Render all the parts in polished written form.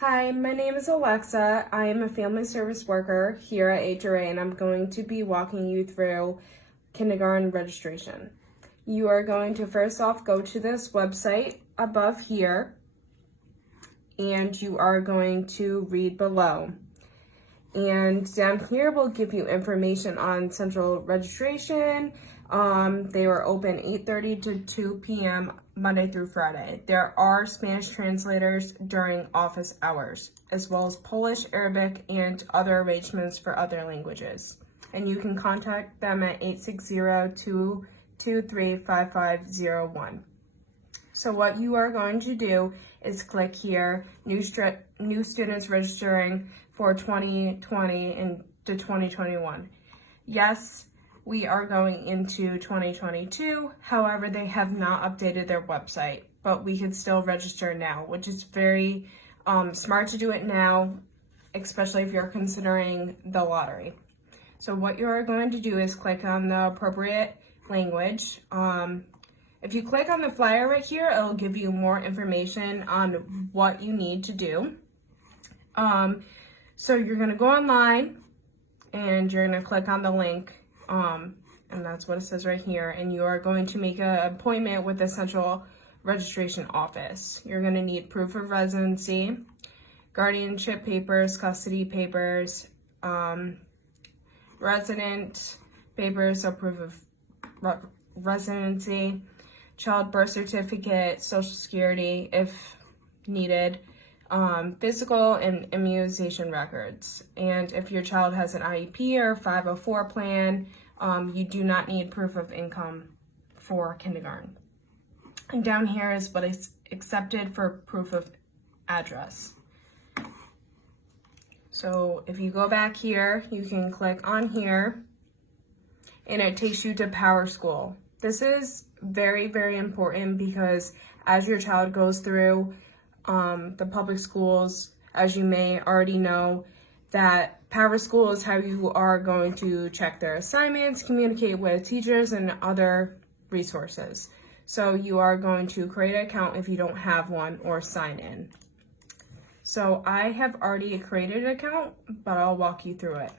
Hi, my name is Alexa. I am a family service worker here at HRA, and I'm going to be walking you through kindergarten registration. You are going to first off go to this website above here, and you are going to read below. And down here will give you information on central registration. They were open 8:30 to 2 p.m. Monday through Friday. There are Spanish translators during office hours, as well as Polish, Arabic, and other arrangements for other languages. And you can contact them at 860-223-5501. So what you are going to do is click here, new students registering for 2020 and to 2021. Yes, we are going into 2022. However, they have not updated their website, but we can still register now, which is very smart to do it now, especially if you're considering the lottery. So what you are going to do is click on the appropriate language. If you click on the flyer right here, it'll give you more information on what you need to do. So you're going to go online and you're going to click on the link, and that's what it says right here, and you are going to make an appointment with the central registration office. You're going to need proof of residency, guardianship papers, custody papers, resident papers, so proof of residency, child birth certificate, social security if needed, physical and immunization records. And if your child has an IEP or 504 plan, you do not need proof of income for kindergarten. And down here is what is accepted for proof of address. So if you go back here, you can click on here and it takes you to Power School. This is very, very important because as your child goes through the public schools, as you may already know, that Power School is how you are going to check their assignments, communicate with teachers, and other resources. So you are going to create an account if you don't have one or sign in. So I have already created an account, but I'll walk you through it.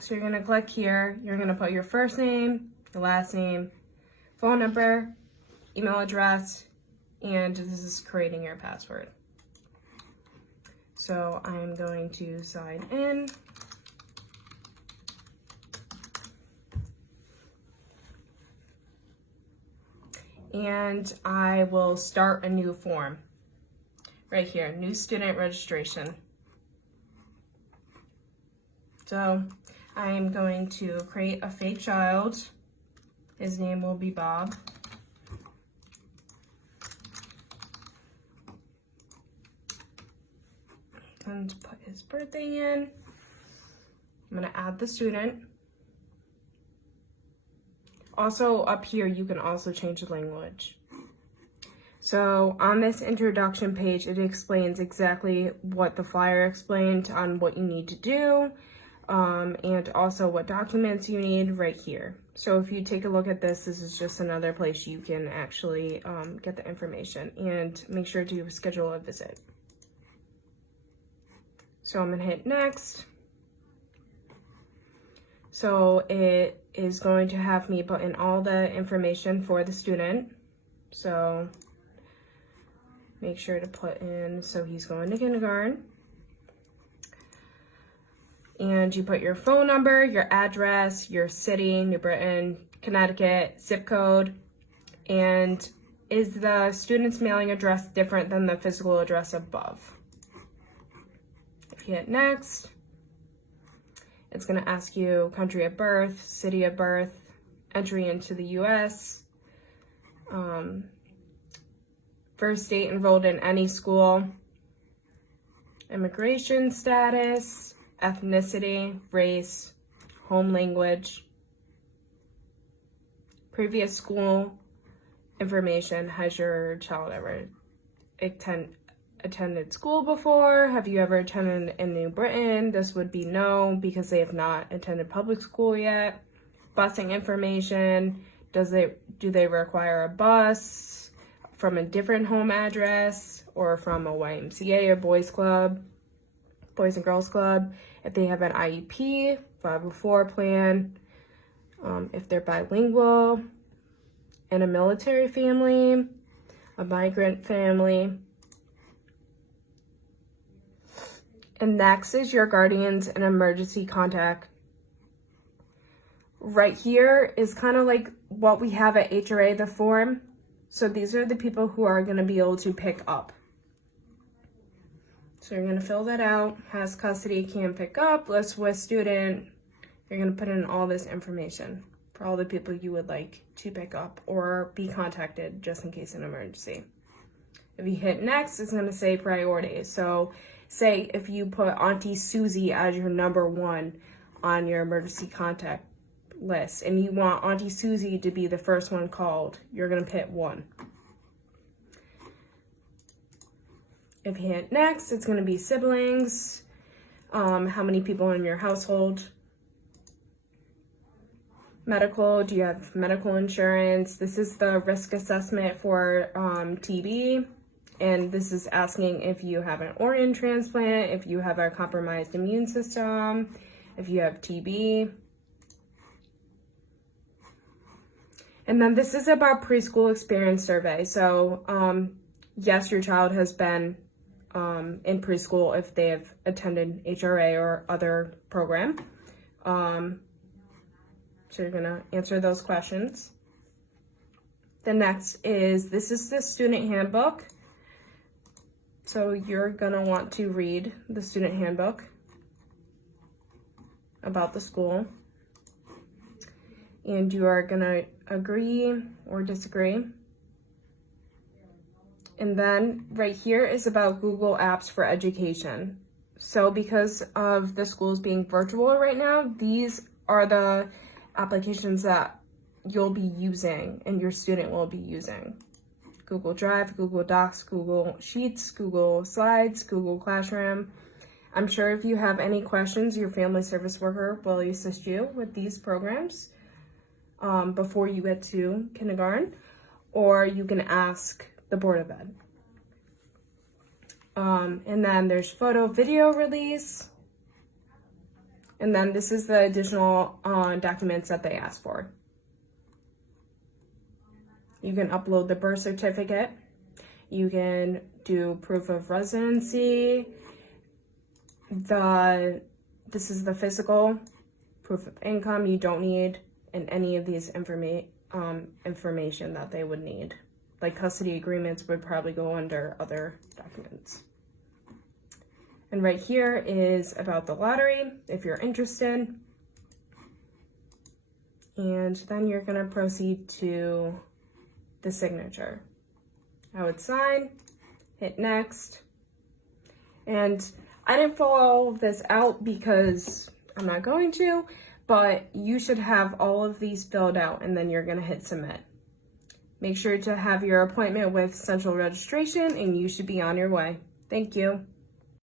So you're gonna click here, you're gonna put your first name, your last name, phone number, email address, and this is creating your password. So I'm going to sign in. And I will start a new form. Right here, new student registration. So I'm going to create a fake child. His name will be Bob. And put his birthday in. I'm gonna add the student. Also up here, you can also change the language. So on this introduction page, it explains exactly what the flyer explained on what you need to do, and also what documents you need right here. So if you take a look at this, this is just another place you can actually get the information, and make sure to schedule a visit. So I'm gonna hit next. So it is going to have me put in all the information for the student. So make sure to put in, so he's going to kindergarten. And you put your phone number, your address, your city, New Britain, Connecticut, zip code, and is the student's mailing address different than the physical address above? If you hit next, it's going to ask you country of birth, city of birth, entry into the U.S., first date enrolled in any school, immigration status, ethnicity, race, home language, previous school information. Has your child ever attended school before? Have you ever attended in New Britain? This would be no, because they have not attended public school yet. Busing information. Do they require a bus from a different home address or from a YMCA or Boys and Girls Club, if they have an IEP, 504 plan, if they're bilingual, in a military family, a migrant family. And next is your guardians and emergency contact. Right here is kind of like what we have at HRA, the form. So these are the people who are going to be able to pick up. So you're going to fill that out. Has custody, can pick up, lists with student. You're going to put in all this information for all the people you would like to pick up or be contacted just in case of an emergency. If you hit next, it's going to say priorities. So say if you put Auntie Susie as your number 1 on your emergency contact list and you want Auntie Susie to be the first one called, you're going to hit 1. If you hit next, it's going to be siblings, how many people in your household, medical, do you have medical insurance? This is the risk assessment for TB, and this is asking if you have an organ transplant, if you have a compromised immune system, if you have TB. And then this is about preschool experience survey. So yes, your child has been in preschool if they have attended HRA or other program. So you're gonna answer those questions. The next is, this is the student handbook. So you're gonna want to read the student handbook about the school. And you are gonna agree or disagree. And then right here is about Google Apps for Education. So because of the schools being virtual right now, these are the applications that you'll be using and your student will be using. Google Drive, Google Docs, Google Sheets, Google Slides, Google Classroom. I'm sure if you have any questions, your family service worker will assist you with these programs before you get to kindergarten, or you can ask the Board of Ed. And then there's photo video release. And then this is the additional documents that they ask for. You can upload the birth certificate. You can do proof of residency. This is the physical, proof of income you don't need, and any of these information that they would need. Like custody agreements would probably go under other documents. And right here is about the lottery, if you're interested. And then you're gonna proceed to the signature. I would sign, hit next. And I didn't fill all of this out because I'm not going to, but you should have all of these filled out and then you're gonna hit submit. Make sure to have your appointment with Central Registration and you should be on your way. Thank you.